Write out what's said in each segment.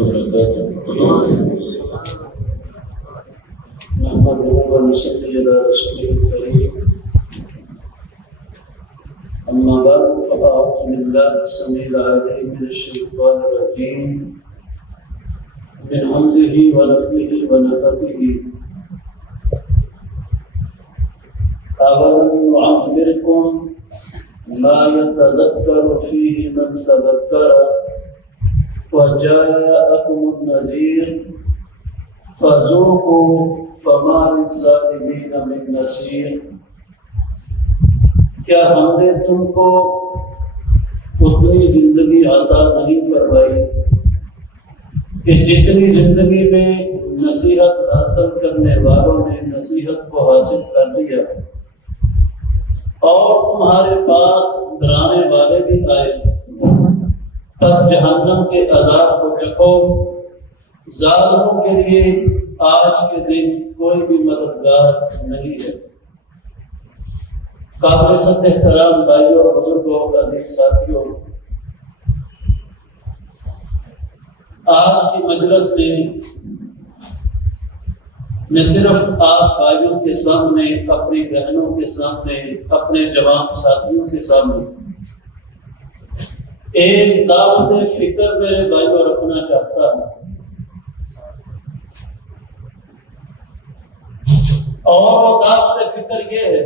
وبركاته. نحمده ونصلي على رسوله الكريم. أما بعد فأعوذ بالله السميع العليم من الشيطان الرجيم من همزه ونفخه ونفثه. أولم نعمركم ما يتذكر فيه من تذكر وجاءكم النذير فذوقوا فما للظالمين من نصير. کیا ہم نے تم کو اتنی زندگی عطا نہیں فرمائی کہ جتنی زندگی میں نصیحت حاصل کرنے والوں نے نصیحت کو حاصل کر لیا اور تمہارے پاس ڈرانے والے بھی آئے، پس جہنم کے عذاب کو چکھو. ظالموں کے لیے آج کے دن کوئی بھی مددگار نہیں ہے. قابل صد احترام بھائیوں اور بزرگوں، عزیز ساتھیوں، آج کی مجلس میں صرف آپ بھائیوں کے سامنے، اپنی بہنوں کے سامنے، اپنے جوان ساتھیوں کے سامنے ایک دعوت فکر میرے بھائیوں رکھنا چاہتا ہوں. اور وہ دعوت فکر یہ ہے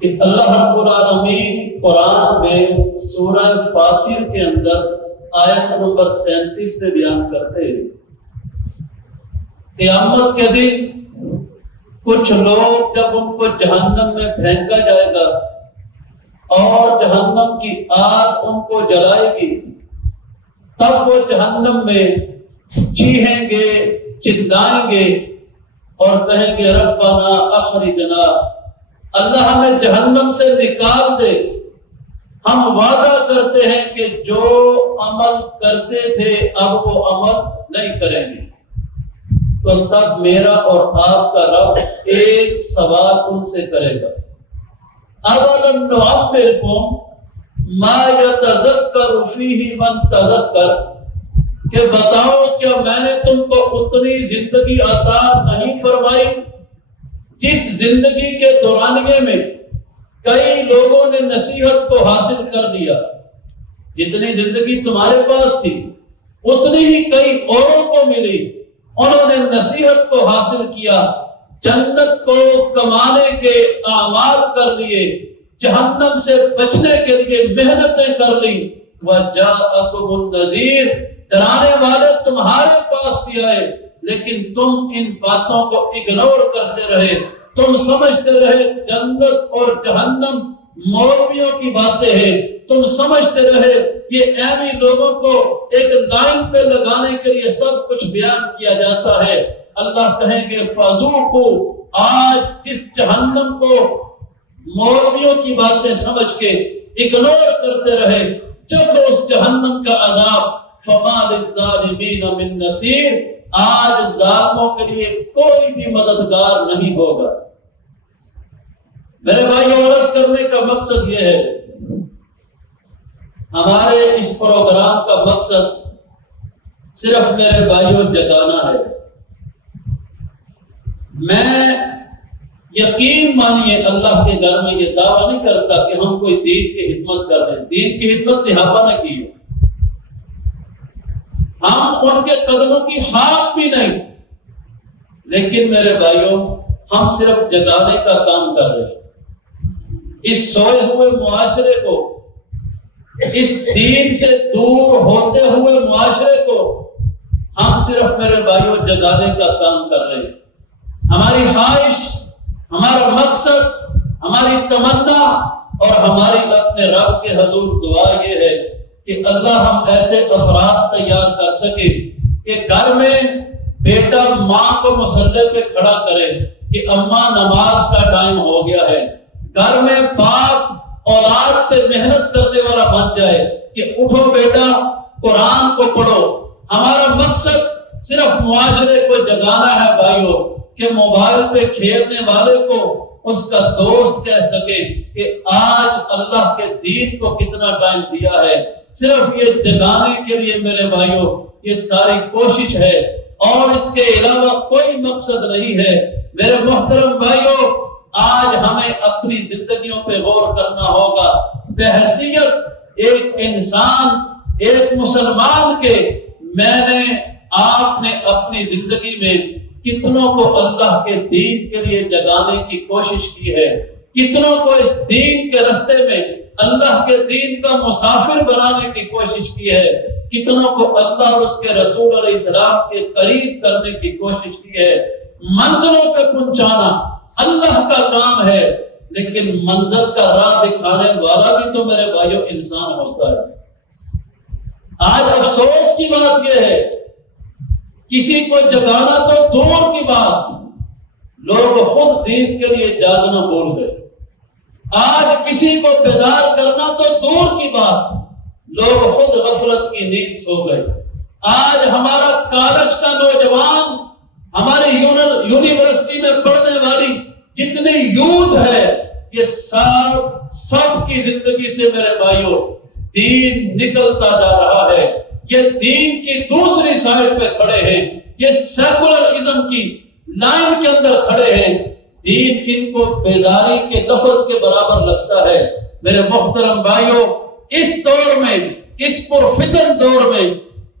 کہ اللہ رب العالمین قرآن میں سورہ فاطر کے اندر آیت نمبر 37 میں بیان کرتے ہیں قیامت کے دن کچھ لوگ جب ان کو جہنم میں پھینکا جائے گا اور جہنم کی آگ ان کو جلائے گی، تب وہ جہنم میں چیخیں گے، چلائیں گے اور کہیں گے ربنا اخرجنا، اللہ ہمیں جہنم سے نکال دے. ہم وعدہ کرتے ہیں کہ جو عمل کرتے تھے اب وہ عمل نہیں کریں گے. تو تب میرا اور آپ کا رب ایک سوال ان سے کرے گا، اولم نعمرکم ما یتذکر فیہ من تذکر، کہ بتاؤ کیا میں نے تم کو اتنی زندگی عطا نہیں فرمائی جس زندگی کے دورانیے میں کئی لوگوں نے نصیحت کو حاصل کر لیا. جتنی زندگی تمہارے پاس تھی اتنی ہی کئی اوروں کو ملی، انہوں نے نصیحت کو حاصل کیا، جنت کو کمانے کے اعمال کر لیے، جہنم سے بچنے کے لیے محنتیں کر لی. وَجَاءَكُمُ النَّذِيرُ، ڈرانے والے تمہارے پاس بھی آئے، لیکن تم ان باتوں کو اگنور کرتے رہے. تم سمجھتے رہے جنت اور جہنم مولویوں کی باتیں ہیں، تم سمجھتے رہے یہ عامی لوگوں کو ایک لائن پہ لگانے کے لیے سب کچھ بیان کیا جاتا ہے. اللہ کہیں گے فذوقوا، آج جس جہنم کو مولویوں کی باتیں سمجھ کے اگنور کرتے رہے، جب اس جہنم کا عذاب فما للظالمین من نصیر، آج ظالموں کے لیے کوئی بھی مددگار نہیں ہوگا. میرے بھائیوں، عرض کرنے کا مقصد یہ ہے، ہمارے اس پروگرام کا مقصد صرف میرے بھائیوں جگانا ہے. میں یقین مانیے اللہ کے گھر میں یہ دعویٰ نہیں کرتا کہ ہم کوئی دین کی خدمت کر رہے ہیں. دین کی خدمت صحابہ نے کی ہے، ہم ان کے قدموں کی ہاتھ بھی نہیں، لیکن میرے بھائیوں ہم صرف جگانے کا کام کر رہے ہیں. اس سوئے ہوئے معاشرے کو، اس دین سے دور ہوتے ہوئے معاشرے کو ہم صرف میرے بھائیوں جگانے کا کام کر رہے ہیں. ہماری خواہش، ہمارا مقصد، ہماری تمنا اور ہماری اپنے رب کے حضور دعا یہ ہے کہ اللہ ہم ایسے افراد تیار کر سکے کہ گھر میں بیٹا ماں کو مصلی پہ کھڑا کرے کہ اماں نماز کا ٹائم ہو گیا ہے. گھر میں باپ اولاد پہ محنت کرنے والا بن جائے کہ اٹھو بیٹا قرآن کو پڑھو. ہمارا مقصد صرف معاشرے کو جگانا ہے بھائیوں. کہ موبائل پہ کھیلنے والے کو اس کا دوست کہہ سکے کہ آج اللہ کے دین کو کتنا ٹائم دیا ہے، صرف یہ جگانے کے لیے میرے بھائیوں یہ ساری کوشش ہے، اور اس کے علاوہ کوئی مقصد نہیں ہے۔ میرے محترم بھائیوں، آج ہمیں اپنی زندگیوں پہ غور کرنا ہوگا۔ بحیثیت ایک انسان، ایک مسلمان کے، میں نے، آپ نے اپنی زندگی میں کتنوں کو اللہ کے دین کے لیے جگانے کی کوشش کی ہے، کتنوں کو اس دین کے راستے میں اللہ کے دین کا مسافر بنانے کی کوشش کی ہے، کتنوں کو اللہ اور اس کے رسول علیہ السلام کے قریب کرنے کی کوشش کی ہے۔ منزلوں پہ پہنچانا اللہ کا کام ہے، لیکن منزل کا راہ دکھانے والا بھی تو میرے بھائیوں انسان ہوتا ہے۔ آج افسوس کی بات یہ ہے، کسی کو جگانا تو دور کی بات، لوگ خود دین کے لیے جاگنا بھول گئے۔ آج کسی کو بیدار کرنا تو دور کی بات، لوگ خود غفلت کی نیند سو گئے۔ آج ہمارا کالج کا نوجوان، ہماری یونیورسٹی میں پڑھنے والی جتنی یوتھ ہے، یہ سب کی زندگی سے میرے بھائیوں دین نکلتا جا رہا ہے۔ یہ دین کی دوسری سائڈ پہ کھڑے ہیں، یہ سیکولرزم کی لائن کے اندر کھڑے ہیں۔ دین ان کو بیزاری کے لفظ کے برابر لگتا ہے۔ میرے محترم بھائیوں، اس دور میں، اس پرفتن دور میں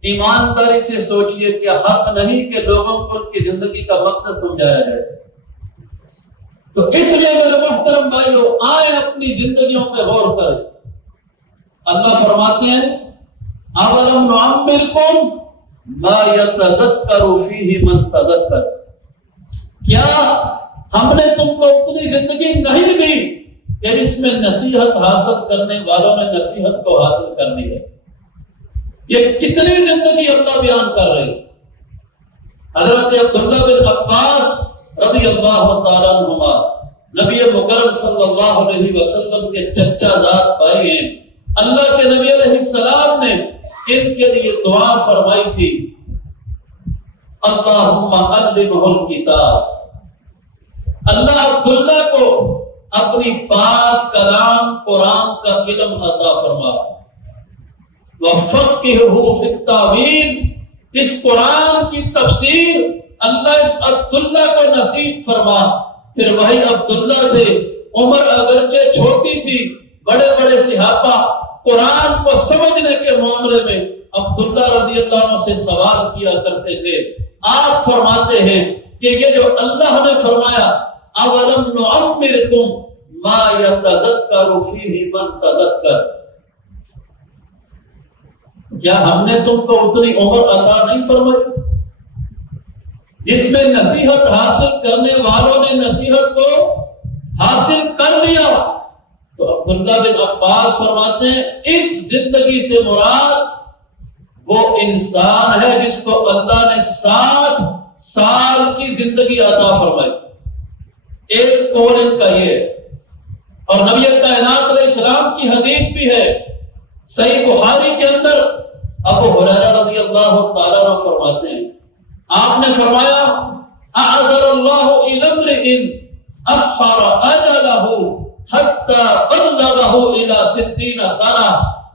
ایمانداری سے سوچئے کہ حق نہیں کہ لوگوں کو ان کی زندگی کا مقصد سمجھایا جائے۔ تو اس لیے میرے محترم بھائیوں، آئے اپنی زندگیوں پہ غور کریں۔ اللہ فرماتے ہیں اولم نعمرکم ما یتذکر فیہ من تذکر، کیا ہم نے تم کو اتنی زندگی نہیں دی کہ اس میں نصیحت حاصل کرنے والوں نے نصیحت کو حاصل کرنی ہے؟ یہ کتنی زندگی اللہ بیان کر رہی ہے۔ حضرت عبداللہ بن عباس رضی اللہ تعالیٰ عنہما نبی مکرم صلی اللہ علیہ وسلم کے چچا زاد بھائی ہیں۔ اللہ کے نبی علیہ السلام نے ان کے لیے دعا فرمائی تھی، اللہم علمہ الکتاب، اللہ عبداللہ کو اپنی پاک کلام قرآن کا علم عطا فرما، وفقہہ فی التاویل، اس قرآن کی تفسیر اللہ اس عبداللہ کو نصیب فرما۔ پھر وہی عبداللہ سے عمر اگرچہ چھوٹی تھی، بڑے بڑے صحابہ قرآن کو سمجھنے کے معاملے میں عبداللہ رضی اللہ عنہ سے سوال کیا کرتے تھے۔ آپ فرماتے ہیں کہ یہ جو اللہ نے فرمایا اولم نعمرکم ما یتذکر فیہ من تذکر، کیا ہم نے تم کو اتنی عمر عطا نہیں فرمائی جس میں نصیحت حاصل کرنے والوں نے نصیحت کو حاصل کر لیا؟ تو عبداللہ بن عباس فرماتے ہیں اس زندگی سے مراد وہ انسان ہے جس کو اللہ نے 60 سال کی زندگی عطا فرمائی۔ ایک قول ان کا یہ ہے، اور نبی کائنات علیہ السلام کی حدیث بھی ہے صحیح بخاری کے اندر، ابو ہریرہ رضی اللہ تعالیٰ عنہ فرماتے ہیں، آپ نے فرمایا اعذر اللہ الی امرئ اخر اجلہ حتی بلغہ الی 60 سنہ،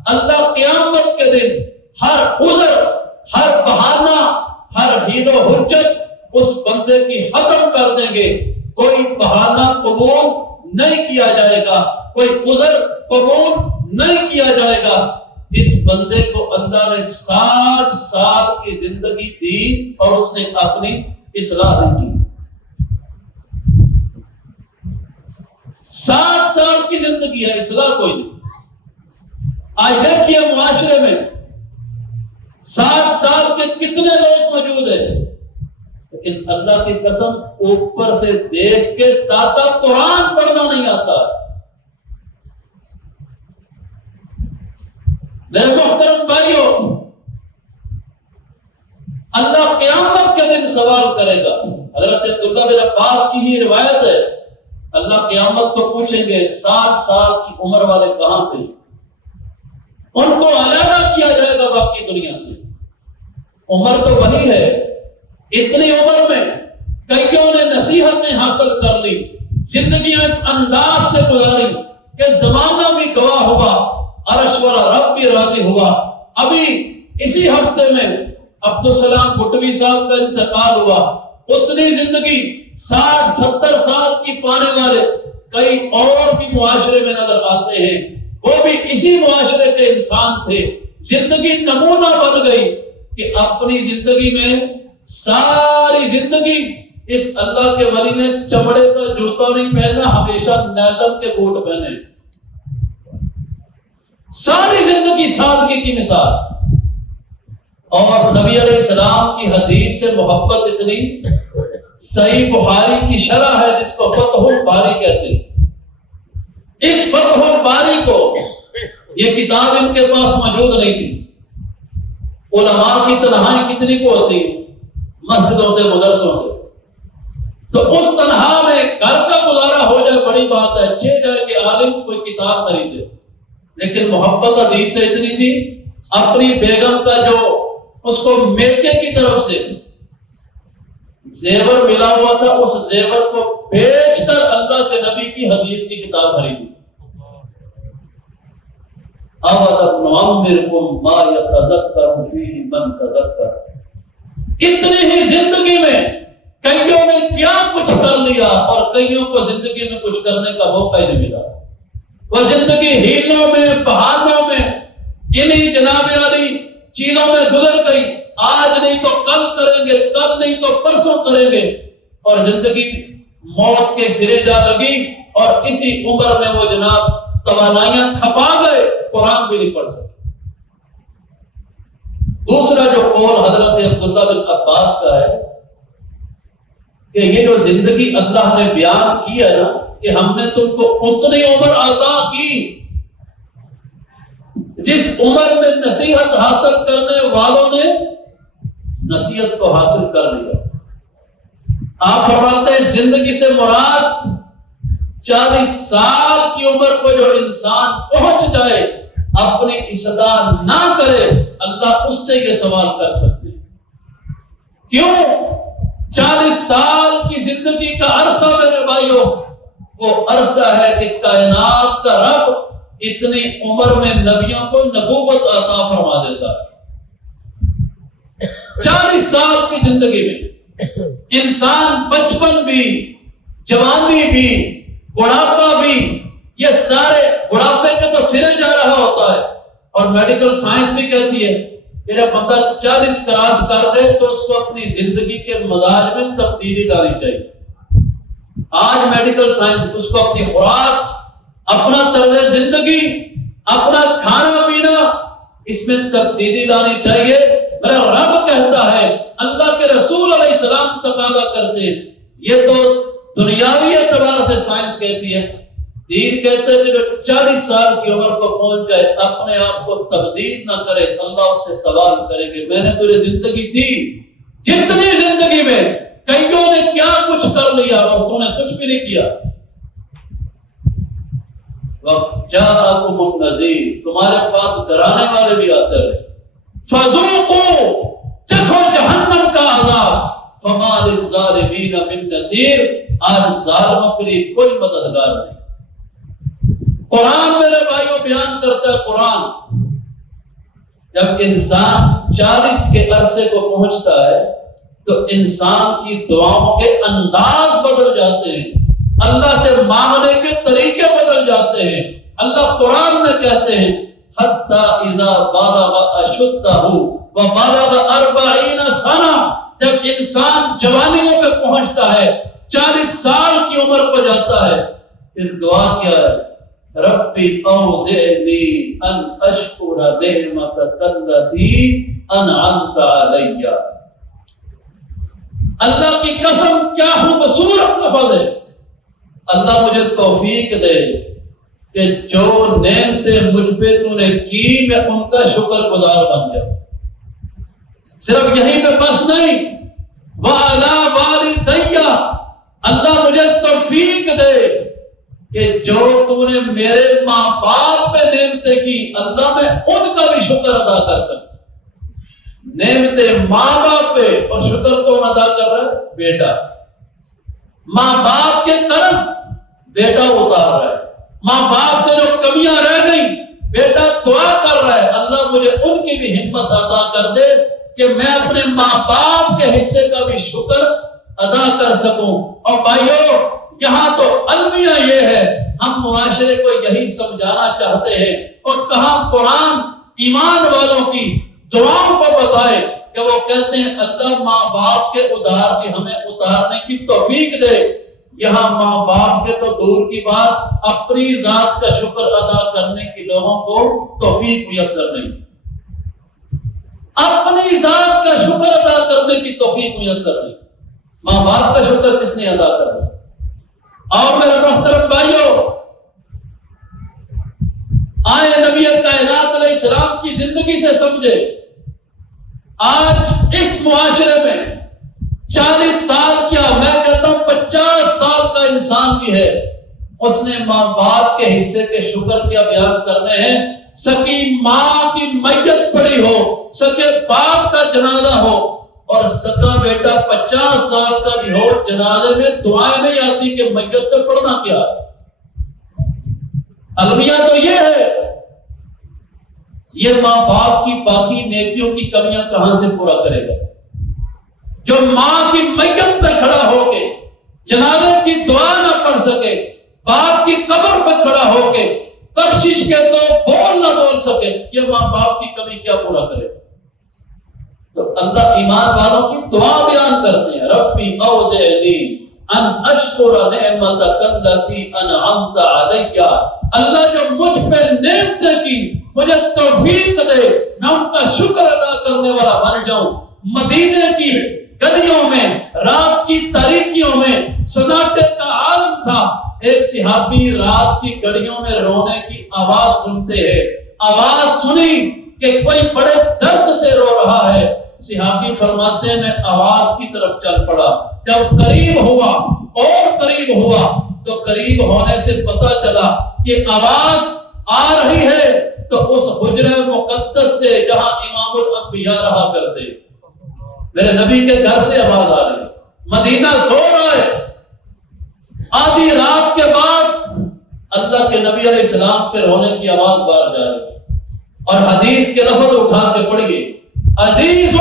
اللہ قیامت کے دن ہر عذر، ہر بہانہ، ہر حیل و حجت اس بندے کی ختم کر دیں گے۔ کوئی بہانہ قبول نہیں کیا جائے گا، کوئی عذر قبول نہیں کیا جائے گا۔ جس بندے کو اللہ نے 60 سال کی زندگی دی اور اس نے اپنی اصلاح نہیں کی، 60 سال کی زندگی ہے، اصلاح کوئی نہیں۔ آج دیکھیے معاشرے میں 60 سال کے کتنے لوگ موجود ہیں، لیکن اللہ کی قسم اوپر سے دیکھ کے سادہ قرآن پڑھنا نہیں آتا۔ میرے محترم بھائیوں، اللہ قیامت کے دن سوال کرے گا۔ حضرت عبداللہ بن عباس کی ہی روایت ہے، اللہ قیامت کو پوچھیں گے 60 سال کی عمر والے کہاں تھے؟ ان کو علیحدہ کیا جائے گا باقی دنیا سے۔ عمر تو وہی ہے، اتنی عمر میں کئیوں نے زندگیاں اس انداز سے گزاری کہ زمانہ بھی گواہ ہوا، عرش والا رب بھی راضی ہوا۔ ابھی اسی ہفتے میں عبدالسلام بھٹوی صاحب کا انتقال ہوا۔ اتنی زندگی 60-70 سال کی پانے والے کئی اور بھی معاشرے میں نظر آتے ہیں، وہ بھی اسی معاشرے کے انسان تھے۔ زندگی نمونہ بن گئی کہ اپنی زندگی میں ساری زندگی اس اللہ کے ولی نے چمڑے کا جوتا نہیں پہنا، ہمیشہ نیلم کے بوٹ پہنے، ساری زندگی سادگی کی مثال۔ اور نبی علیہ السلام کی حدیث سے محبت اتنی، صحیح بخاری کی شرح ہے جس کو فتح الباری کہتے ہیں۔ اس فتح الباری کو، یہ کتاب ان کے پاس موجود نہیں تھی۔ علماء کی تنہائی کتنی کو ہوتی ہے مسجدوں سے مدرسوں سے، تو اس تنہا میں گھر کا گزارا ہو جائے بڑی بات ہے، چھ جائے کہ عالم کوئی کتاب خریدے، لیکن محبت حدیث سے اتنی تھی، اپنی بیگم کا جو اس کو میکے کی طرف سے زیور ملا ہوا تھا، اس زیور کو بیچ کر اللہ کے نبی کی حدیث کی کتاب خریدی تھی۔ اَوَلَمْ نُعَمِّرْكُمْ مَا يَتَذَكَّرُ فِيهِ مَنْ تَذَكَّرَ۔ اتنی ہی زندگی میں کئیوں نے کیا کچھ کر لیا اور کئیوں کو زندگی میں کچھ کرنے کا موقع ہی نہیں ملا۔ وہ زندگی ہیلوں میں، بہانوں میں، انہی جناب علی چیزوں میں گزر گئی۔ آج نہیں تو کل کریں گے، کل نہیں تو پرسوں کریں گے، اور زندگی موت کے سرے جا لگی، اور اسی عمر میں وہ جناب توانائیاں کھپا گئے، قرآن بھی نہیں پڑھ سکے۔ دوسرا جو قول حضرت عبداللہ بن عباس کا ہے کہ یہ جو زندگی اللہ نے بیان کی ہے نا، کہ ہم نے تم کو اتنی عمر عطا کی جس عمر میں نصیحت حاصل کرنے والوں نے نصیحت کو حاصل کر لیا۔ آپ فرماتے ہیں زندگی سے مراد 40 سال کی عمر کو جو انسان پہنچ جائے، اپنی اصلاح نہ کرے، اللہ اس سے یہ سوال کر سکتے ہیں۔ کیوں؟ 40 سال کی زندگی کا عرصہ میرے بھائیوں، وہ عرصہ ہے کہ کائنات کا رب اتنی عمر میں نبیوں کو نبوت عطا فرما دیتا ہے۔ 40 سال کی زندگی میں انسان بچپن بھی، جوانی بھی، بڑھاپا بھی، یہ سارے بڑھاپے کے تو سرے جا رہا ہوتا ہے، اور میڈیکل سائنس بھی کہتی ہے کہ جب بندہ 40 کراس کر دے تو اس کو اپنی زندگی کے مزاج میں تبدیلی لانی چاہیے۔ آج میڈیکل سائنس اس کو اپنی خوراک، اپنا طرز زندگی، اپنا کھانا پینا، اس میں تبدیلی لانی چاہیے۔ میرا رب کہتا ہے، اللہ کے رسول علیہ السلام تقاضا کرتے ہیں، یہ تو دنیاوی اعتبار سے سائنس کہتی ہے، دین کہتے ہیں کہ جو 40 سال کی عمر کو پہنچ جائے اپنے آپ کو تبدیل نہ کرے، اللہ اس سے سوال کرے کہ میں نے تجھے زندگی دی، جتنی زندگی میں کئیوں نے کیا کچھ کر لیا اور تو نے کچھ بھی نہیں کیا۔ وَجَاءَكُمُ النَّذِيرُ، تمہارے پاس ڈرانے والے بھی آتے رہے۔ فَذُوقُوا، چکھو جہنم کا عذاب، فَمَا لِلظَّالِمِينَ مِن نَصِيرٍ، آج ظالموں کے لیے کوئی مددگار نہیں۔ قرآن میرے بھائیوں بیان کرتا ہے، قرآن جب انسان 40 کے عرصے کو پہنچتا ہے تو انسان کی دعاؤں کے انداز بدل جاتے ہیں، اللہ سے مانگنے کے طریقے بدل جاتے ہیں۔ اللہ قرآن میں کہتے ہیں حتی اذا بالغ اشدہ وبلغ 40 سنہ، جب انسان جوانیوں پہ پہنچتا ہے، 40 سال کی عمر پہ جاتا ہے، پھر دعا کیا ہے، ربی اوزعنی ان اشکر نعمتک التی انعمت علی۔ اللہ کی قسم کیا خوبصورت لفظ ہے، اللہ مجھے توفیق دے کہ جو نعمتیں مجھ پہ تو نے کی میں ان کا شکر گزار بن جاؤں۔ صرف یہیں پہ بس نہیں، وَعَلَىٰ وَالِدَيَّ، اللہ مجھے توفیق دے کہ جو تو نے میرے ماں باپ پہ نعمتیں کی، اللہ میں ان کا بھی شکر ادا کر سکتا۔ نعمتیں ماں باپ پہ، اور شکر کون ادا کر رہا ہے؟ بیٹا۔ ماں باپ کے قرض بیٹا اتار رہا ہے، ماں باپ سے جو کمیاں رہ گئی بیٹا دعا کر رہا ہے اللہ مجھے ان کی بھی ہمت عطا کر دے کہ میں اپنے ماں باپ کے حصے کا بھی شکر ادا کر سکوں۔ اور بھائیو یہاں تو المیہ یہ ہے، ہم معاشرے کو یہی سمجھانا چاہتے ہیں، اور کہاں قرآن ایمان والوں کی دعاؤں کو بتائے کہ وہ کہتے ہیں اللہ ماں باپ کے ادھار بھی ہمیں اتارنے کی توفیق دے۔ یہاں ماں باپ کے تو دور کی بات، اپنی ذات کا شکر ادا کرنے کی لوگوں کو توفیق میسر نہیں، اپنی ذات کا شکر ادا کرنے کی توفیق میسر نہیں، ماں باپ کا شکر کس نے ادا کرنا؟ اور میرے محترم بھائیوں، آئے نبی کائنات علیہ السلام کی زندگی سے سمجھے۔ آج اس معاشرے میں 40 سال کیا میں کہتا ہوں 50 سال کا انسان بھی ہے، اس نے ماں باپ کے حصے کے شکر کیا بیان کرنے ہیں۔ سکی ماں کی میت پڑی ہو، سکے باپ کا جنازہ ہو، اور سکا بیٹا 50 سال کا بھی ہو، جنازے میں دعائیں نہیں آتی کہ میت پہ پڑھنا کیا ہے۔ المیہ تو یہ ہے، یہ ماں باپ کی باقی نیکیوں کی کمیاں کہاں سے پورا کرے گا؟ جو ماں کی میت پہ کھڑا ہو کے جنازے کی دعا نہ پڑھ سکے، باپ کی قبر پہ کھڑا ہو کے بخشش کے تو بول نہ بول سکے، یہ ماں باپ کی کمی کیا پورا کرے گا؟ تو اللہ ایمان والوں کی دعا بیان کرتے ہیں، ربی اوزعنی ان اشکر نعمتک التی انعمت علی، اللہ جو مجھ پہ نعمتیں کی مجھے توفیق دے میں ان کا شکر ادا کرنے والا بن جاؤں۔ مدینے کی گلیوں میں رات کی تاریکیوں میں سناٹے کا عالم تھا، ایک صحابی رات کی گلیوں میں رونے کی آواز سنتے ہیں، آواز سنی کہ کوئی بڑے درد سے رو رہا ہے، صحابی فرماتے ہیں میں آواز کی طرف چل پڑا، جب قریب ہوا اور قریب ہوا تو قریب ہونے سے پتا چلا کہ آواز آ رہی ہے تو اس حجرہ مقدس سے جہاں امام الانبیاء رہا کرتے، میرے نبی کے گھر سے آواز آ رہی ہے، مدینہ سو رہا ہے۔ آدھی رات کے بعد اللہ کے نبی علیہ السلام کے رونے کی آواز باہر جا رہی ہے، اور حدیث کے لفظ اٹھا کے پڑھیے، عزیز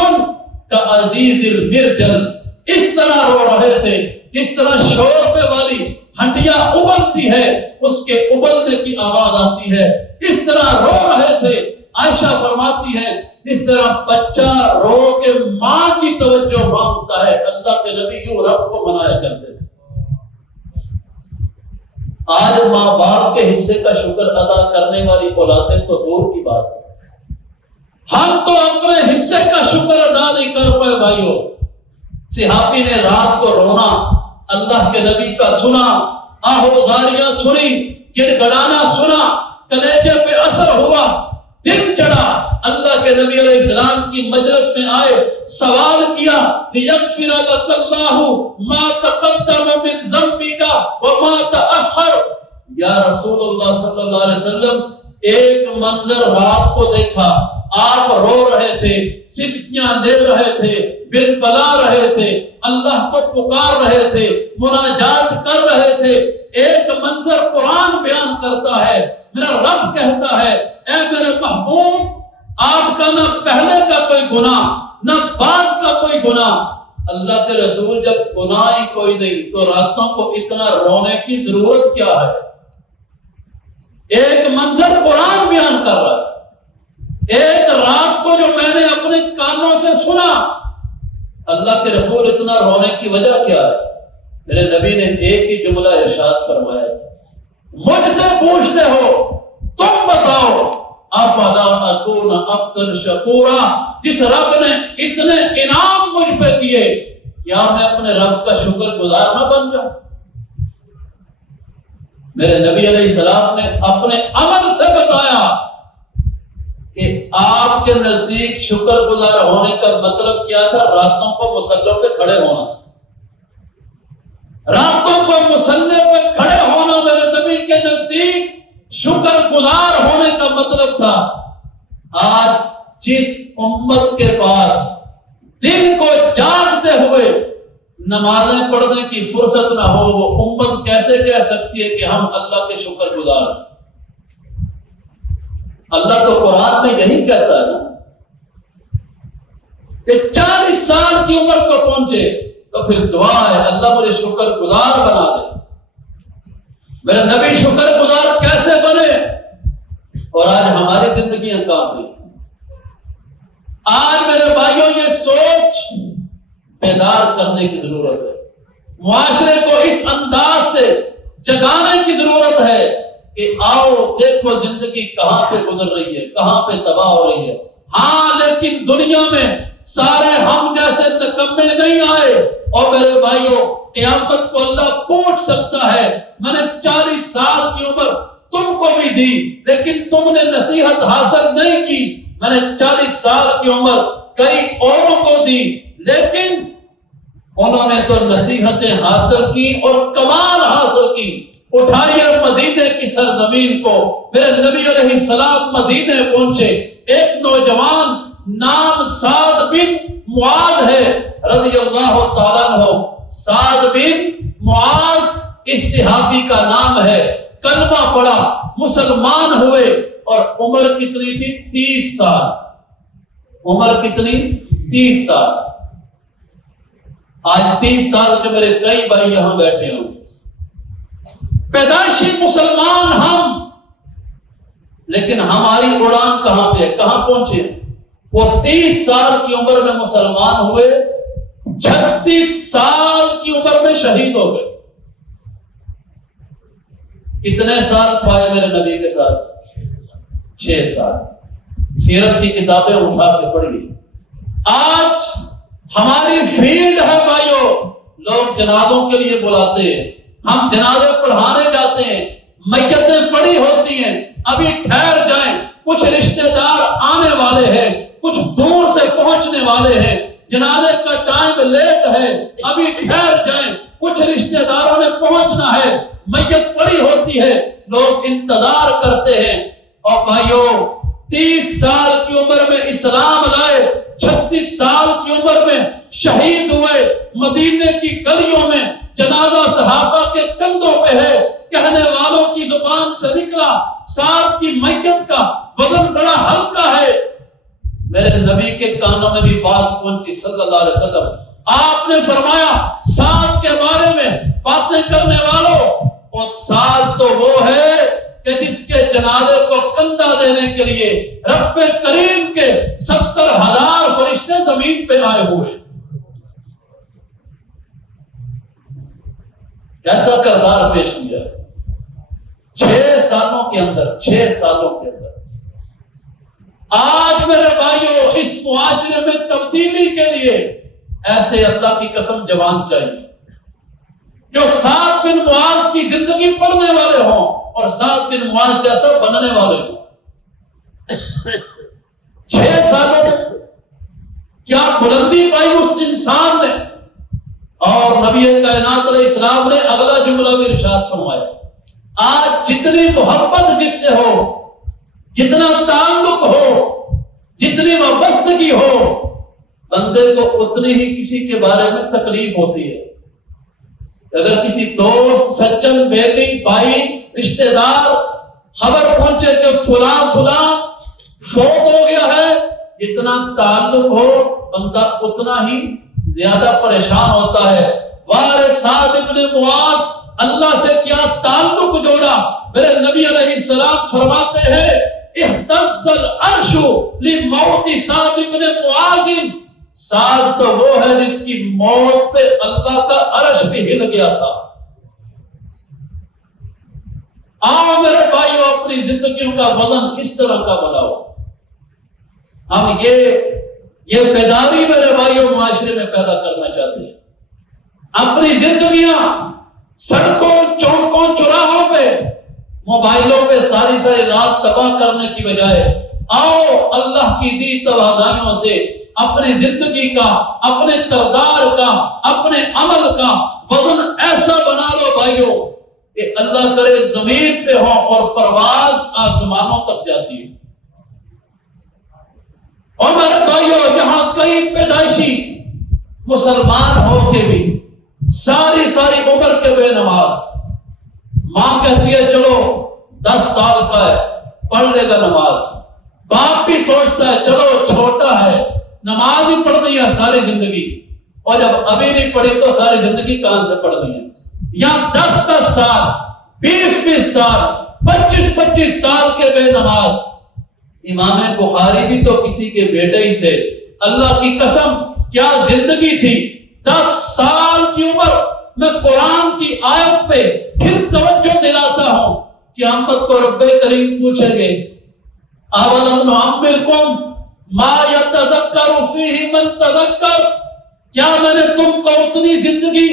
کا عزیز المرجل، اس طرح رو رہے تھے اس طرح شوربے والی ہنڈیا ابلتی ہے اس کے ابلنے کی آواز آتی ہے، اس طرح رو رہے تھے۔ عائشہ فرماتی ہے اس طرح بچہ رو کے ماں کی توجہ مانگتا ہے، اللہ کے نبی یوں رب کو منایا کرتے تھے۔ آج ماں باپ کے حصے کا شکر ادا کرنے والی اولادیں تو دور کی بات ہے، ہم تو اپنے حصے کا شکر ادا نہیں کر پائے۔ بھائیوں، صحابی نے رات کو رونا اللہ کے نبی کا سنا، آہوزاریاں سنی، گڑ گڑانا سنا، کلیجے پہ اثر ہوا، دن چڑھا، اللہ کے نبی علیہ السلام کی مجلس میں آئے، سوال کیا لیغفر لک اللہ ما تقدم من ذنبک وما تأخر۔ یا رسول اللہ صلی اللہ علیہ وسلم، ایک منظر رات کو دیکھا، آپ رو رہے تھے، سسکیاں لے رہے تھے، بل بلا رہے تھے، اللہ کو پکار رہے تھے، مناجات کر رہے تھے۔ ایک منظر قرآن بیان کرتا ہے، میرا رب کہتا ہے اے میرے محبوب، آپ کا نہ پہلے کا کوئی گناہ نہ بعد کا کوئی گناہ۔ اللہ کے رسول جب گناہ ہی کوئی نہیں تو راتوں کو اتنا رونے کی ضرورت کیا ہے؟ ایک منظر قرآن بیان کر رہا ہے، ایک رات کو جو میں نے اپنے کانوں سے سنا، اللہ کے رسول اتنا رونے کی وجہ کیا ہے؟ میرے نبی نے ایک ہی جملہ ارشاد فرمایا تھا، مجھ سے پوچھتے ہو تم بتاؤ افلا اکون عبدا شکورا، جس رب نے اتنے انعام مجھ پہ کیے کیا میں اپنے رب کا شکر گزار نہ بن جاؤں؟ میرے نبی علیہ السلام نے اپنے عمل سے بتایا کہ آپ کے نزدیک شکر گزار ہونے کا مطلب کیا تھا؟ راتوں کو مصلوں پہ کھڑے ہونا، راتوں کو مصلے پہ کھڑے ہونا میرے نبی کے نزدیک شکر گزار ہونے کا مطلب تھا۔ آج جس امت کے پاس دن کو جاگتے ہوئے نمازیں پڑھنے کی فرصت نہ ہو، وہ امت کیسے کہہ سکتی ہے کہ ہم اللہ کے شکر گزار ہیں؟ اللہ تو قرآن میں یہی کہتا ہے نا کہ 40 سال کی عمر کو پہنچے تو پھر دعا ہے اللہ مجھے شکر گزار بنا دے۔ میرے نبی شکر گزار کیسے بنے؟ اور آج ہماری زندگیاں کام نہیں۔ آج میرے بھائیوں یہ سوچ بیدار کرنے کی ضرورت ہے، معاشرے کو اس انداز سے جگانے کی ضرورت ہے کہ آؤ دیکھو زندگی کہاں پہ گزر رہی ہے، کہاں پہ تباہ ہو رہی ہے۔ ہاں لیکن دنیا میں سارے ہم جیسے نکمے نہیں آئے، اور میرے بھائیوں قیامت کو اللہ پوچھ سکتا ہے میں نے 40 سال کی عمر تم کو بھی دی لیکن تم نے نصیحت حاصل نہیں کی، میں نے 40 سال کی عمر کئی اوروں کو دی لیکن انہوں نے تو نصیحتیں حاصل کی اور کمال حاصل کی۔ اٹھائیے مدینے کی سرزمین کو، میرے نبی علیہ السلام مدینے پہنچے، ایک نوجوان نام سعد بن معاذ ہے رضی اللہ تعالیٰ عنہ۔ سعد بن معاذ اس صحابی کا نام ہے، کلمہ پڑھا، مسلمان ہوئے، اور عمر کتنی تھی؟ 30 سال۔ عمر کتنی؟ 30 سال۔ آج 30 سال کے میرے کئی بھائی یہاں بیٹھے ہوں، پیدائشی مسلمان ہم، لیکن ہماری اڑان کہاں پہ ہے؟ کہاں پہنچے؟ وہ 30 سال کی عمر میں مسلمان ہوئے، 36 سال کی عمر میں شہید ہو گئے۔ کتنے سال پائے میرے نبی کے ساتھ؟ 6 سال۔ سیرت کی کتابیں اٹھا کے پڑھی۔ آج ہماری فیلڈ ہے بھائیوں، لوگ جنازوں کے لیے بلاتے ہیں، ہم جنازے پڑھانے جاتے ہیں، میتیں پڑی ہوتی ہیں، ابھی ٹھہر جائیں، کچھ رشتہ دار آنے والے ہیں، کچھ دور سے پہنچنے والے ہیں، جنازے کا ٹائم لیٹ ہے، ابھی ٹھہر جائیں، کچھ رشتہ داروں نے پہنچنا ہے، میت پڑی ہوتی ہے، لوگ انتظار کرتے ہیں۔ اور بھائیوں 30 سال کی عمر میں اسلام لائے، 36 سال کی عمر میں شہید ہوئے، مدینے کی گلیوں میں جنازہ صحابہ کے کندھوں پہ ہے، کہنے والوں کی زبان سے نکلا سعد کی میت کا وزن بڑا ہلکا ہے۔ میرے نبی کے کانوں میں بھی بات پہنچی صلی اللہ علیہ وسلم، آپ نے فرمایا سعد کے بارے میں باتیں کرنے والوں، اور سعد تو وہ ہے کہ جس کے جنازے کو کندھا دینے کے لیے رب کریم کے 70,000 فرشتے زمین پہ آئے ہوئے۔ کیسا کردار پیش کیا 6 سالوں کے اندر، 6 سالوں کے اندر۔ آج میرے بھائیوں اس معاشرے میں تبدیلی کے لیے ایسے اللہ کی قسم جوان چاہیے جو سعد بن معاذ کی زندگی پڑھنے والے ہوں اور سعد بن معاذ جیسا بننے والے ہوں۔ 6 سالوں میں کیا بلندی پائی اس انسان نے، اور نبی کائنات علیہ السلام نے اگلا جملہ بھی ارشاد فرمایا، آج جتنی محبت جس سے ہو، جتنا تعلق ہو، جتنی وابستگی ہو، بندے کو اتنی ہی کسی کے بارے میں تکلیف ہوتی ہے۔ اگر کسی دوست، سجن، بیٹی، بھائی، رشتہ دار خبر پہنچے کہ فلاں فوت ہو گیا ہے، جتنا تعلق ہو بندہ اتنا ہی زیادہ پریشان ہوتا ہے۔ وارث سعد ابن معاذ اللہ سے کیا تعلق جوڑا، میرے نبی علیہ السلام فرماتے ہیں اہتز العرش لموت سعد ابن معاذ، سعد تو وہ ہے جس کی موت پہ اللہ کا عرش بھی ہل گیا تھا۔ آؤ میرے بھائیوں اپنی زندگیوں کا وزن کس طرح کا بناؤ۔ ہم یہ بیداری میرے بھائیوں معاشرے میں پیدا کرنا چاہتے ہیں۔ اپنی زندگیاں سڑکوں، چوکوں، چوراہوں پہ، موبائلوں پہ ساری رات تباہ کرنے کی بجائے آؤ اللہ کی دی توانائیوں سے اپنی زندگی کا، اپنے کردار کا، اپنے عمل کا وزن ایسا بنا لو بھائیوں کہ اللہ کرے زمین پہ ہو اور پرواز آسمانوں تک جاتی ہے۔ اور میرے بھائیوں یہاں کئی پیدائشی مسلمان ہو کے بھی ساری عمر کے بے نماز. ماں کہتی ہے چلو 10 سال کا ہے پڑھ لے گا نماز. باپ بھی سوچتا ہے چلو چھوٹا ہے نماز ہی پڑھنی ہے ساری زندگی, اور جب ابھی نہیں پڑھی تو ساری زندگی کہاں سے پڑھنی ہے. یہاں 10 سال 20 سال 25 سال کے بے نماز. امام بخاری بھی تو کسی کے بیٹے ہی تھے. اللہ کی قسم کیا زندگی تھی. 10 سال کی عمر میں قرآن کی آیت پہ پھر توجہ دلاتا ہوں. قیامت کو رب کریم پوچھیں گے اولم نعمرکم ما یتذکر فیہ من تذکر, کیا میں نے تم کو اتنی زندگی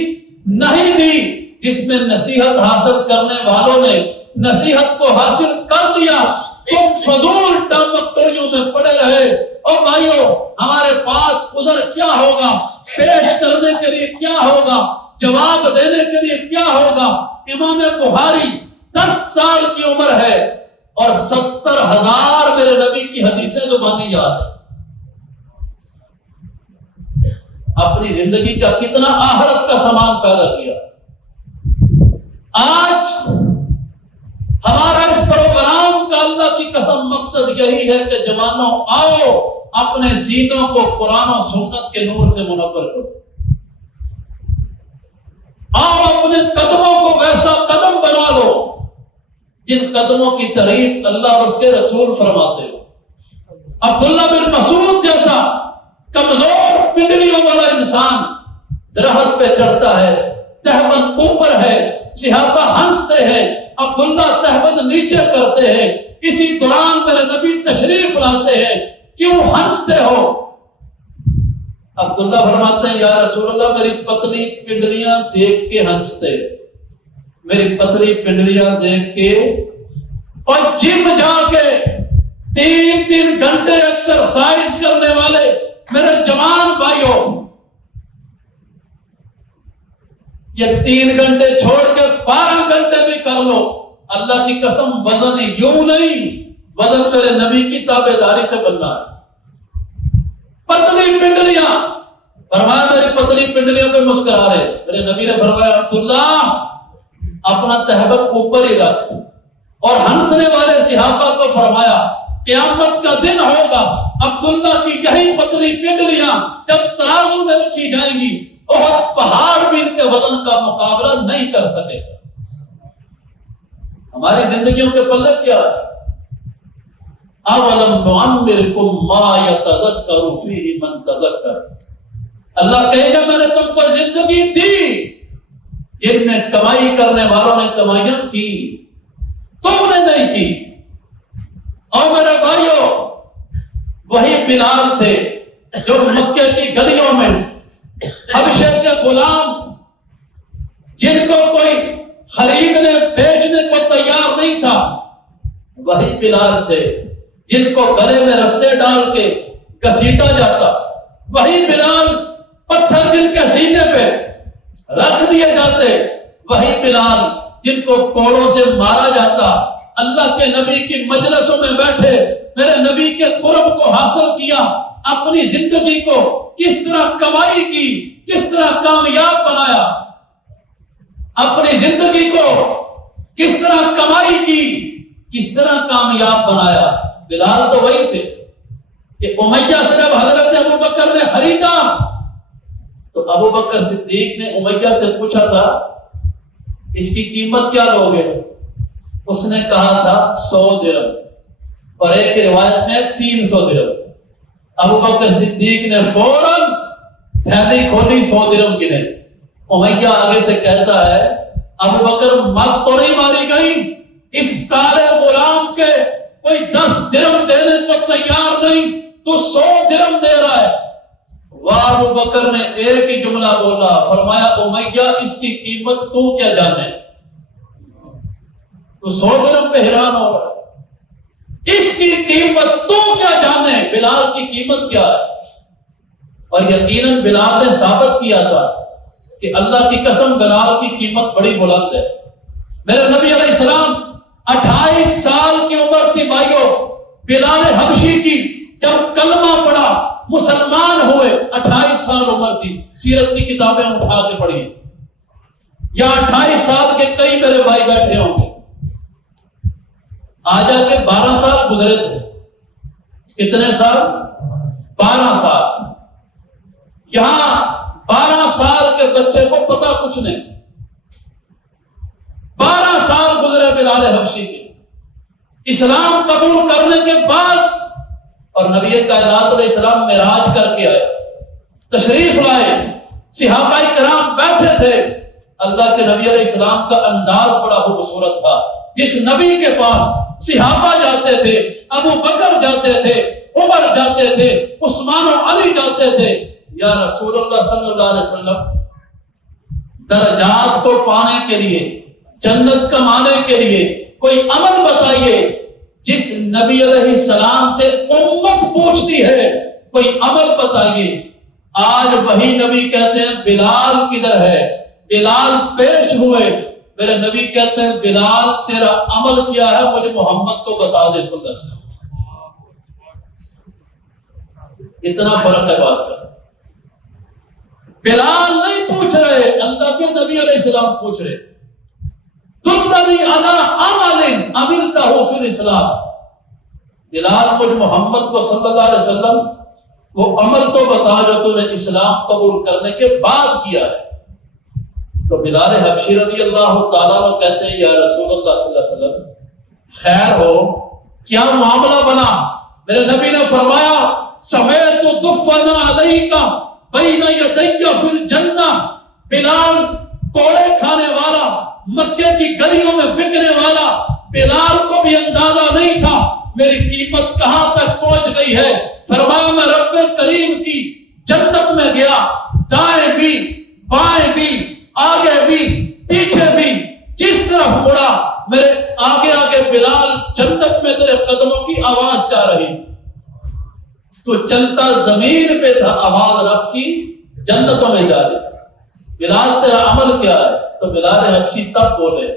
نہیں دی جس میں نصیحت حاصل کرنے والوں نے نصیحت کو حاصل کر لیا, تم فضول ٹمکٹوریوں میں پڑے رہے. اور بھائیو ہمارے پاس عذر کیا ہوگا, پیش کرنے کے لیے کیا ہوگا, جواب دینے کے لیے کیا ہوگا. امام بخاری 10 سال کی عمر ہے اور 70,000 میرے نبی کی حدیثیں زبانی یاد ہے. اپنی زندگی کا کتنا آخرت کا سامان پیدا کیا. آج ہمارا اس پروگرام کا اللہ کی قسم مقصد یہی ہے کہ جوانوں آؤ اپنے سینوں کو قرآن و سنت کے نور سے منور کرو. آؤ اپنے قدموں کو ویسا قدم بنا لو جن قدموں کی تعریف اللہ اور اس کے رسول فرماتے ہو. عبداللہ بن مسعود جیسا کمزور پنڈلیوں والا انسان درخت پہ چڑھتا ہے, تہبند اوپر ہے, صحابہ ہنستے ہیں, عبداللہ تہبند نیچے کرتے ہیں. اسی دوران میرے نبی تشریف لاتے ہیں, کیوں ہنستے ہو؟ عبداللہ فرماتے ہیں یا رسول اللہ میری پتلی پنڈلیاں دیکھ کے ہنستے, میری پتلی پنڈلیاں دیکھ کے. اور جم جا کے 3 گھنٹے ایکسرسائز کرنے والے میرے جوان بھائیوں, یہ 3 گھنٹے چھوڑ کے 12 گھنٹے بھی کر لو, اللہ کی قسم وزن یوں نہیں, وزن میرے نبی کی تابعداری سے بننا ہے. پتلی پنڈلیاں, فرمایا میری پتلی پنڈلیوں پہ مسکرا رہے. میرے نبی نے فرمایا عبداللہ اپنا تہبند اوپر ہی رکھ. اور ہنسنے والے صحابہ کو فرمایا قیامت کا دن ہوگا, عبداللہ کی یہی پتلی پنڈلیاں جب ترازو میں رکھی جائیں گی اور پہاڑ بھی ان کے وزن کا مقابلہ نہیں کر سکے. ہماری زندگیوں کے پلے کیا ہے؟ اولم نعمرکم ما یتذکر فیہ من تذکر. اللہ کہے گا میں نے تم کو زندگی دی جن میں کمائی کرنے والوں نے کمائیاں کی, تم نے نہیں کی. اور میرے بھائیوں وہی بلال تھے جو مکے کی گلیوں میں حبشے کے غلام جن کو کوئی خریدنے بیچنے کو تیار نہیں تھا, وہی بلال تھے جن کو گلے میں رسے ڈال کے گھسیٹا جاتا, وہی بلال پتھر جن کے سینے پہ رکھ دیے جاتے, وہی بلال جن کو کوڑوں سے مارا جاتا. اللہ کے نبی کی مجلسوں میں بیٹھے میرے نبی کے قرب کو حاصل کیا, اپنی زندگی کو کس طرح کمائی کی, کس طرح کامیاب بنایا, اپنی زندگی کو کس طرح کمائی کی, کس طرح کامیاب بنایا. بلال تو وہی تھے کہ امیہ سے جب حضرت ابو بکر نے خریدا تو ابو بکر صدیق نے امیہ سے پوچھا تھا اس کی قیمت کیا لوگے؟ اس نے کہا تھا 100 درہم, اور ایک روایت میں 300 درہم. ابو بکر صدیق نے فوراً تھیلی کھولی, 100 درہم گنے. امیہ آگے سے کہتا ہے ابو بکر مت تو نہیں ماری گئی, اس کالے غلام کے کوئی 10 درہم دینے کو تیار نہیں, تو 100 درہم دے رہا ہے. ابو بکر نے ایک ہی جملہ بولا, فرمایا امیہ اس کی قیمت تو کیا جانے, تو 100 درہم پہ حیران ہو رہا ہے, اس کی قیمت تو کیا جانے, بلال کی قیمت کیا ہے. اور یقیناً بلال نے ثابت کیا تھا کہ اللہ کی قسم بلال کی قیمت بڑی بلند ہے. میرے نبی علیہ السلام 28 سال کی عمر تھی بھائیوں, بلال حبشی کی جب کلمہ پڑھا مسلمان ہوئے, 28 سال عمر تھی. سیرت کی کتابیں اٹھا کے پڑھیے, یا 28 سال کے کئی میرے بھائی بیٹھے ہوں گے، آ جا کے 12 سال گزرے تھے. کتنے سال؟ 12 سال. یہاں 12 سال کے بچے کو پتا کچھ نہیں. 12 سال گزرے بلال حبشی کے اسلام قبول کرنے کے بعد، اور نبی کائنات علیہ السلام معراج کر کے آئے، تشریف لائے، صحابہ کرام بیٹھے تھے. اللہ کے نبی علیہ السلام کا انداز بڑا خوبصورت تھا. جس نبی کے پاس صحابہ جاتے تھے، ابو بکر جاتے تھے، عمر جاتے تھے، عثمان و علی جاتے تھے، یا رسول اللہ صلی اللہ علیہ وسلم درجات کو پانے کے لیے، جنت کمانے کے لیے کوئی عمل بتائیے. جس نبی علیہ السلام سے امت پوچھتی ہے کوئی عمل بتائیے. آج وہی نبی کہتے ہیں بلال کدھر ہے؟ بلال پیش ہوئے، میرے نبی کہتے ہیں بلال تیرا عمل کیا ہے مجھے محمد کو بتا دے صلی اللہ علیہ وسلم. اتنا فرق ہے بات کا. بلال نہیں پوچھ رہے، اللہ کے نبی علیہ السلام پوچھ رہے. تُلَّنِي عَلَىٰ عَمَلٍ عَمِلْتَهُ فِي الْإِسْلَامِ. بلال مجھ محمد کو صلی اللہ علیہ وسلم وہ عمل تو بتا جو تو نے اسلام قبول کرنے کے بعد کیا ہے. تو بلال حبشی رضی اللہ تعالیٰ عنہ کہتے ہیں یا رسول اللہ صلی اللہ علیہ وسلم خیر ہو، کیا معاملہ بنا؟ میرے نبی نے فرمایا سمیت دفن علیک بین یدی فی الجنہ. بلال کوڑے کھانے والا، مکے کی گلیوں میں بکنے والا، بلال کو بھی اندازہ نہیں تھا میری قیمت کہاں تک پہنچ گئی ہے. فرمایا میں رب کریم کی جنت میں گیا، دائیں بھی بائیں بھی آگے بھی پیچھے بھی، جس طرف مڑا میرے آگے آگے بلال جنت میں تیرے قدموں کی آواز جا رہی تھی. تو چلتا زمین پہ تھا، آواز رب کی جنتوں میں جا رہی تھی. بلال تیرا عمل کیا ہے؟ تو بلال حبشی تب بولے،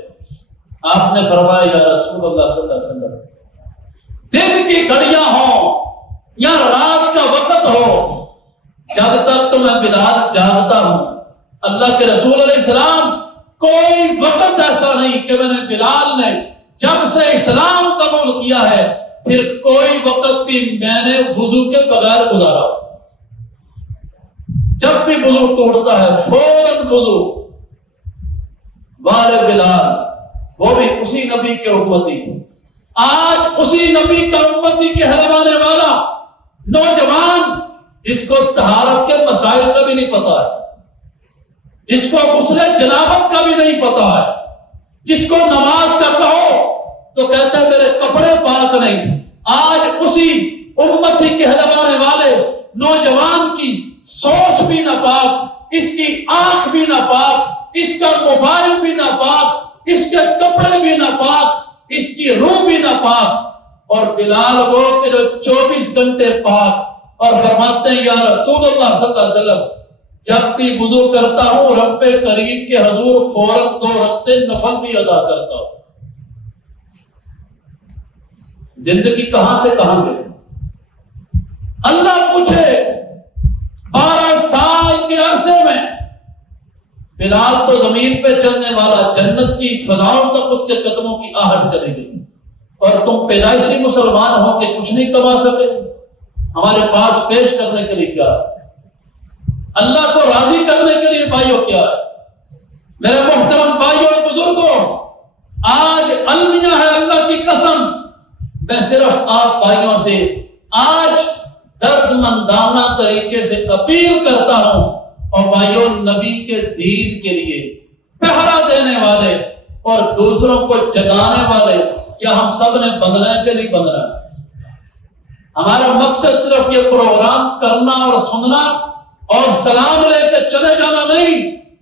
آپ نے فرمایا یا رسول اللہ صلی اللہ علیہ وسلم دن کی گھڑیاں ہوں یا رات کا وقت ہو، جب تک تو میں بلال جاگتا ہوں. اللہ کے رسول علیہ السلام کوئی وقت ایسا نہیں کہ میں نے بلال نے جب سے اسلام قبول کیا ہے پھر کوئی وقت بھی میں نے وضو کے بغیر گزارا. جب بھی وضو ٹوٹتا ہے فوراً وضو. وارے بلال، وہ بھی اسی نبی کے امتی، آج اسی نبی کا امتی کہلوانے والا نوجوان، اس کو طہارت کے مسائل کا بھی نہیں پتا ہے، اس کو غسل جنابت کا بھی نہیں پتا ہے. جس کو نماز کا کہو تو کہتا ہے میرے کپڑے پاک نہیں. آج اسی امتی کہلوانے والے نوجوان کی سوچ بھی ناپاک، اس کی آنکھ بھی ناپاک، اس کا موبائل بھی ناپاک، اس کے کپڑے بھی ناپاک، اس کی روح بھی ناپاک. اور بلال وہ کہ جو 24 گھنٹے پاک، اور فرماتے ہیں یا رسول اللہ صلی اللہ علیہ وسلم جب بھی وضو کرتا ہوں رب کریم کے حضور فوراً 2 رکعتیں نفل بھی ادا کرتا ہوں. زندگی کہاں سے کہاں گئی؟ اللہ پوچھے 12 سال کے عرصے میں بلال تو زمین پہ چلنے والا، جنت کی فضاؤں تک اس کے قدموں کی آہٹ چلی گئی، اور تم پیدائشی مسلمان ہو کے کچھ نہیں کما سکے. ہمارے پاس پیش کرنے کے لیے کیا ہے؟ اللہ کو راضی کرنے کے لیے بھائیوں کیا ہے؟ میرے محترم بھائیوں اور بزرگوں، آج المیہ ہے اللہ کی قسم. میں صرف آپ بھائیوں سے آج درد مندانہ طریقے سے اپیل کرتا ہوں، اور بھائیوں نبی کے دین کے لیے پہرا دینے والے اور دوسروں کو جگانے والے، کیا ہم سب نے بدلنا ہے کہ نہیں بدلنا؟ ہمارا مقصد صرف یہ پروگرام کرنا اور سننا اور سلام لے کے چلے جانا نہیں.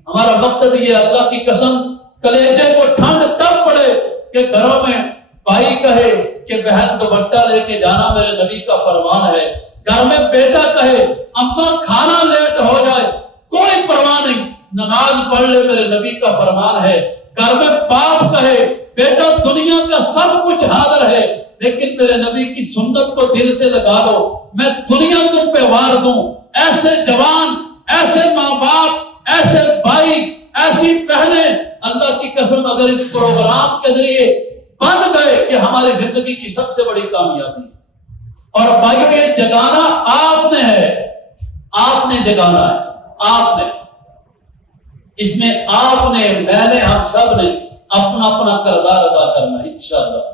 ہمارا مقصد یہ اللہ کی قسم کلیجے کو ٹھنڈ تب پڑے کہ گھروں میں بھائی کہے کہ بہن دوپٹہ لے کے جانا میرے نبی کا فرمان ہے. گھر میں بیٹا کہے اماں کھانا لیٹ ہو جائے کوئی پرواہ نہیں، نماز پڑھ لے میرے نبی کا فرمان ہے. گھر میں باپ کہے بیٹا دنیا کا سب کچھ حاضر ہے لیکن میرے نبی کی سنت کو دل سے لگا دو، میں دنیا تم پہ وار دوں. ایسے جوان، ایسے ماں باپ، ایسے بھائی، ایسی بہنیں اگر اس پروگرام کے ذریعے بن گئے، یہ ہماری زندگی کی سب سے بڑی کامیابی ہے۔ اور بھائیو یہ جگانا آپ نے ہے، آپ نے جگانا ہے، آپ نے، اس میں آپ نے، میں نے، ہم سب نے اپنا اپنا کردار ادا کرنا ہے انشاءاللہ۔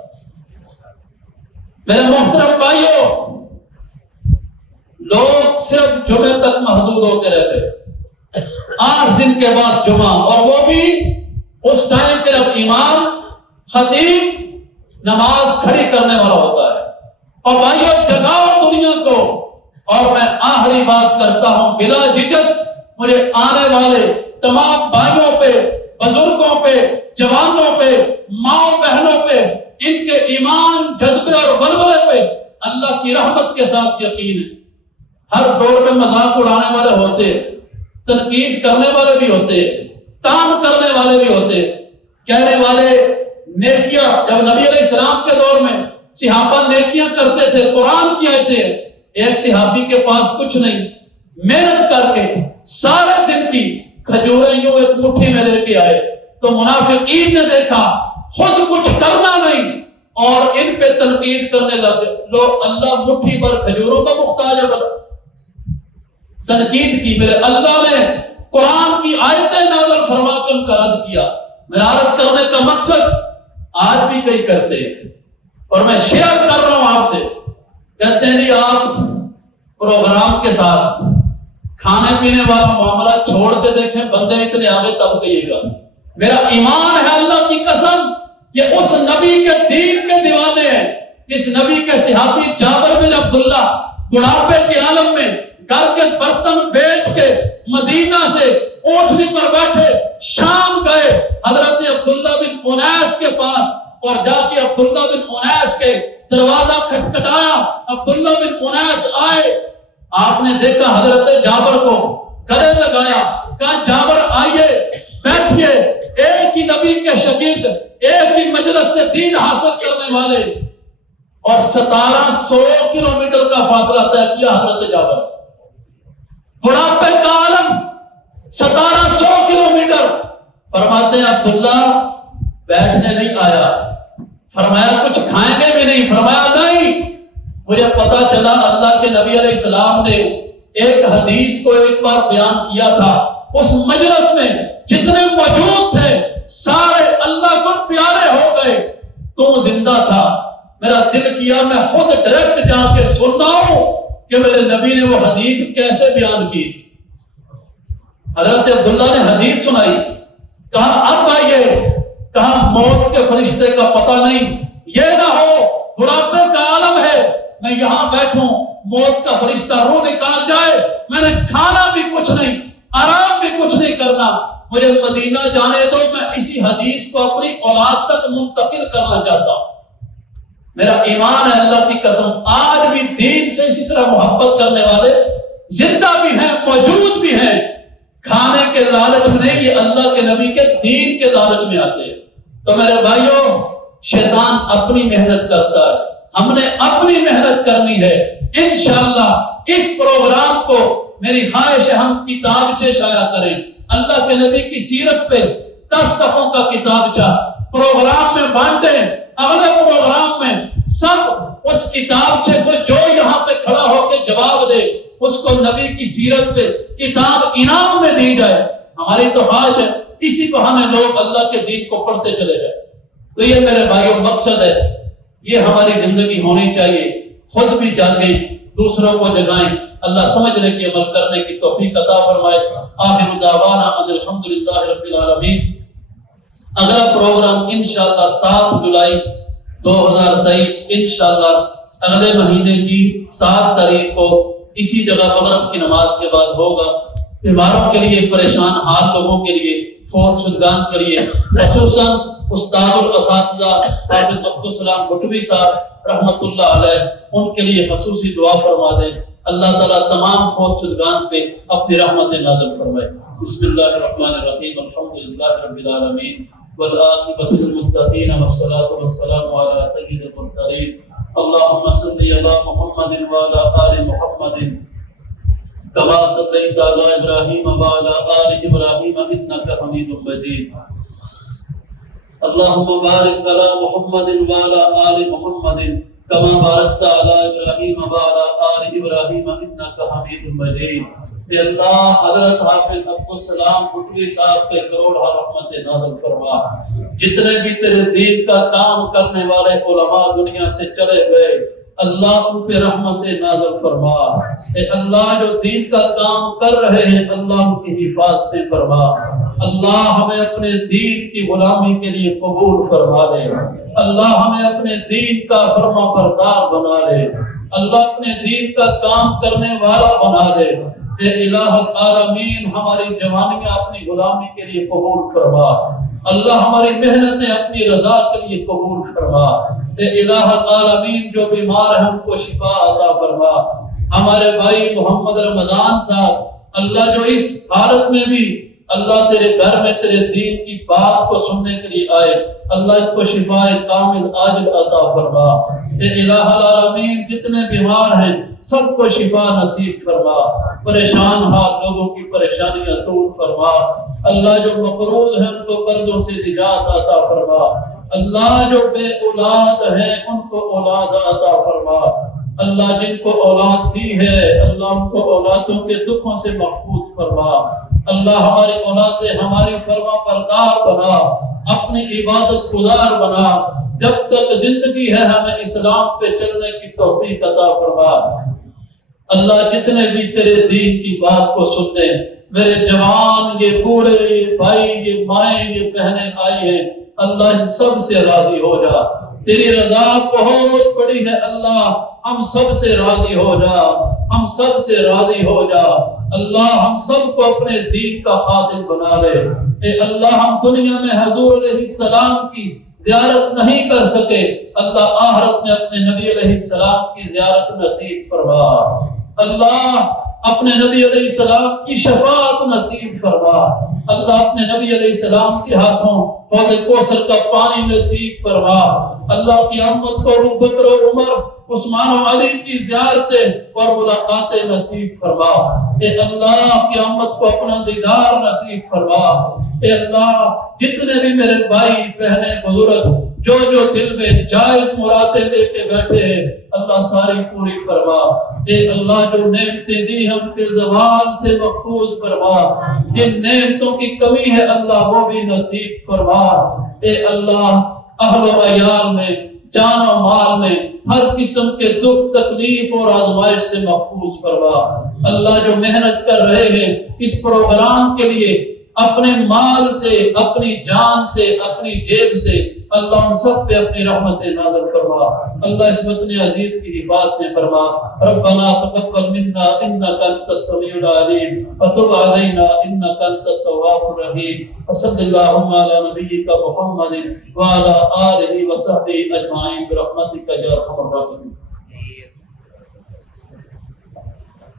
میرے محترم بھائیو، لوگ صرف جمعے تک محدود ہو کے رہتے، 8 دن کے بعد جمعہ، اور وہ بھی اس ٹائم پہ جب امام خطیب نماز کھڑی کرنے والا ہوتا ہے۔ اور بھائیو جگاؤ دنیا کو، اور میں آخری بات کرتا ہوں، بلا جھجک مجھے آنے والے تمام بھائیوں پہ، بزرگوں پہ، جوانوں پہ، ماں بہنوں پہ، ان کے ایمان، جذبے اور ولولے پہ اللہ کی رحمت کے ساتھ یقین ہے۔ ہر دور میں مذاق اڑانے والے ہوتے ہیں، تنقید کرنے والے بھی ہوتے ہیں، تان کرنے والے بھی ہوتے ہیں، کہنے والے نیکیاں، جب نبی علیہ السلام کے دور میں صحابہ نیکیاں کرتے تھے، قرآن کی آیتیں، ایک صحابی کے پاس کچھ نہیں، محنت کر کے سارے دن کی کھجوریں یوں ایک مٹھی میں لے کے آئے، تو منافقین نے دیکھا خود کچھ کرنا نہیں اور ان پہ تنقید کرنے لگے، لو اللہ مٹھی بھر کھجوروں کا محتاج ہے، تنقید کی۔ میرے اللہ نے قرآن کی آیتیں نازل فرما کے ان کا رد کیا۔ میرا عرض کرنے کا مقصد آج بھی کئی کرتے ہیں، اور میں شیئر کر رہا ہوں آپ سے، کہتے ہیں جی آپ پروگرام کے ساتھ کھانے پینے والا معاملہ چھوڑ کے دیکھیں، بندے اتنے آگے تب کہیے گا۔ میرا ایمان ہے اللہ کی قسم، یہ اس نبی کے دین کے دیوانے ہیں، اس نبی کے صحابی جابر بن عبداللہ بڑھاپے کے عالم میں گھر کے برتن بیچ کے مدینہ سے اونٹنی پر بیٹھے شام گئے، حضرت عبداللہ بن انیس کے پاس، اور جا کے عبداللہ بن انیس کے دروازہ کھٹکھٹایا، عبداللہ بن انیس آئے، آپ نے دیکھا حضرت جابر کو، گلے لگایا، کہا جابر آئیے بیٹھیے، ایک ہی نبی کے شاگرد، ایک ہی مجلس سے دین حاصل کرنے والے، اور 1700 کلومیٹر کا فاصلہ طے کیا حضرت جابر، بڑھاپے کا عالم، 1700 کلومیٹر۔ فرماتے ہیں عبداللہ بیٹھنے نہیں آیا، فرمایا کچھ کھائیں گے بھی نہیں، فرمایا نہیں، مجھے پتا چلا اللہ کے نبی علیہ السلام نے ایک حدیث کو ایک بار بیان کیا تھا، اس مجلس میں جتنے موجود تھے سارے اللہ کو پیارے ہو گئے، تو زندہ تھا۔ میرا دل کیا میں خود ڈائریکٹ جا کے سننا ہوں کہ میرے نبی نے وہ حدیث کیسے بیان کی تھی۔ حضرت عبداللہ نے حدیث سنائی، کہا اب آئیے، کہا موت کے فرشتے کا پتہ نہیں، یہ نہ ہو بڑھاپے کا عالم ہے میں یہاں بیٹھوں، موت کا فرشتہ روح نکال جائے، میں نے کھانا بھی کچھ نہیں، آرام بھی کچھ نہیں کرنا، مجھے مدینہ جانے دو، میں اسی حدیث کو اپنی اولاد تک منتقل کرنا چاہتا ہوں۔ میرا ایمان ہے اللہ کی قسم، آج بھی دین سے اسی طرح محبت کرنے والے زندہ بھی ہیں، موجود بھی ہیں، کھانے کے لالچ میں نہیں، یہ اللہ کے نبی کے دین کے لالچ میں آتے ہیں۔ تو میرے بھائیوں، شیطان اپنی محنت کرتا ہے، ہم نے اپنی محنت کرنی ہے۔ انشاءاللہ اس پروگرام کو میری خواہش ہے ہم کتابچے شائع کریں، اللہ کے نبی کی سیرت پہ 10 صفحوں کا کتابچہ پروگرام میں بانٹیں، اگلے پروگرام میں سب اس کتابچے کو جو یہاں پہ کھڑا ہو کے جواب دے اس کو نبی کی سیرت پہ کتاب انعام میں دی جائے۔ ہماری تو خواہش ہے اسی بہانے لوگ اللہ کے دین کو پڑھتے چلے جائیں۔ تو یہ میرے بھائیوں مقصد ہے، یہ ہماری زندگی ہونی چاہیے، خود بھی جاگیں، دوسروں کو جگائیں، اللہ سمجھنے کی عمل کرنے کی توفیق عطا فرمائے۔ آخر دعوانا ان الحمدللہ رب العالمین۔ اگلا پروگرام انشاءاللہ 7 جولائی 2023 انشاءاللہ اگلے مہینے کی 7 تاریخ کو اسی جگہ مغرب کی نماز کے بعد ہوگا۔ بیماروں کے لیے، پریشان حال لوگوں کے لیے، فوت شدگان کے لیے، خصوصاً استاد الاساتذہ حافظ عبدالسلام بھٹوی صاحب رحمت اللہ علیہ، ان کے لیے خصوصی دعا فرما دیں۔ اللہ تعالیٰ تمام فوت شدگان پہ اپنی رحمت نازل فرمائے۔ بسم اللہ الرحمن الرحیم، الحمدللہ رب العالمین والعاقبۃ للمتقین والصلاة والسلام علی سید المرسلین، اللهم صل علی محمد وعلی آل محمد كما صليت على إبراهيم وعلى آل إبراهيم إنك حميد مجيد اللهم بارك على محمد وعلى آل محمد كما باركت على ابراہیم وعلى آل ابراہیم انك حمید مجید۔ اے اللہ حضرت حافظ عبدالسلام بھٹوی صاحب کے کروڑہ رحمت نازل فرما۔ جتنے بھی تیرے دین کا کام کرنے والے علماء دنیا سے چلے گئے اللہ ان پہ رحمت نازل فرما۔ اے اللہ جو دین کا کام کر رہے ہیں اللہ ان کی حفاظت فرما۔ اللہ ہمیں اپنے دین کی غلامی کے لیے قبول فرما لے۔ اللہ ہمیں اپنے دین کا فرما بردار بنا لے۔ اللہ اپنے دین کا کام کرنے والا بنا لے۔ اے الہ العالمین ہماری جوانیاں اپنی غلامی کے لیے قبول فرما۔ اللہ ہماری محنتیں اپنی رضا کے لیے قبول فرما۔ اے الہ العالمین جو بیمار ہیں ان کو شفا عطا فرما۔ ہمارے بھائی محمد رمضان صاحب اللہ جو اس حالت میں بھی اللہ تیرے گھر میں تیرے دین کی بات کو سننے کے لیے آئے اللہ اس کو شفا کامل عاجل عطا فرما۔ اے الہ العالمین جتنے بیمار ہیں سب کو شفا نصیب فرما۔ پریشان حال لوگوں کی پریشانیاں دور فرما۔ اللہ جو مقروض ہیں ان کو قرضوں سے نجات عطا فرما۔ اللہ جو بے اولاد ہیں ان کو اولاد عطا فرما۔ اللہ جن کو اولاد دی ہے اللہ ان کو اولادوں کے دکھوں سے محفوظ فرما۔ اللہ ہماری اولادیں ہماری فرما بردار بنا، اپنی عبادت گزار بنا۔ جب تک زندگی ہے ہمیں اسلام پہ چلنے کی توفیق عطا فرما۔ اللہ جتنے بھی تیرے دین کی بات کو سننے میرے جوان یہ بوڑھے یہ بھائی یہ مائیں یہ بہنیں آئی ہیں اللہ ان سب سے راضی ہو جا۔ تیری رضا بہت بڑی ہے اللہ ہم سب سے راضی ہو جا، ہم سب سے راضی ہو جا۔ اللہ ہم سب کو اپنے دین کا خادم بنا لے۔ اے اللہ ہم دنیا میں حضور علیہ السلام کی زیارت نہیں کر سکے اللہ آخرت میں اپنے نبی علیہ السلام کی زیارت نصیب فرما۔ اللہ اپنے نبی علیہ السلام کی شفاعت نصیب فرما۔ اللہ اپنے نبی علیہ السلام کے ہاتھوں حوض کوثر کا پانی نصیب فرما۔ اللہ قیامت کو ابو بکر و عمر عثمان و علی کی زیارتیں اور ملاقاتیں نصیب فرما۔ اے اللہ قیامت کو اپنا دیدار نصیب فرما۔ اے اللہ جتنے بھی میرے بھائی بہنیں بزرگ جو دل میں جائز مرادیں لے کے بیٹھے ہیں اللہ ساری پوری فرما۔ اے اللہ جو نعمتیں دی ہیں ان کے زوال سے محفوظ فرما۔ جن نعمتوں کی کمی ہے اللہ وہ بھی نصیب فرما۔ اے اللہ اہل و عیال میں جان و مال میں ہر قسم کے دکھ تکلیف اور آزمائش سے محفوظ فرما۔ اللہ جو محنت کر رہے ہیں اس پروگرام کے لیے اپنے مال سے اپنی جان سے اپنی جیب سے اللہ ان سب پہ اپنی رحمت نازل فرما۔ اللہ اس وطن عزیز کی حفاظت فرما۔ ربنا تقبل منا انك انت السميع العليم وتب علينا انك انت التواب الرحيم وصل اللهم على نبيك محمد وعلى اله وصحبه اجمعين برحمتك يا ارحم الراحمين۔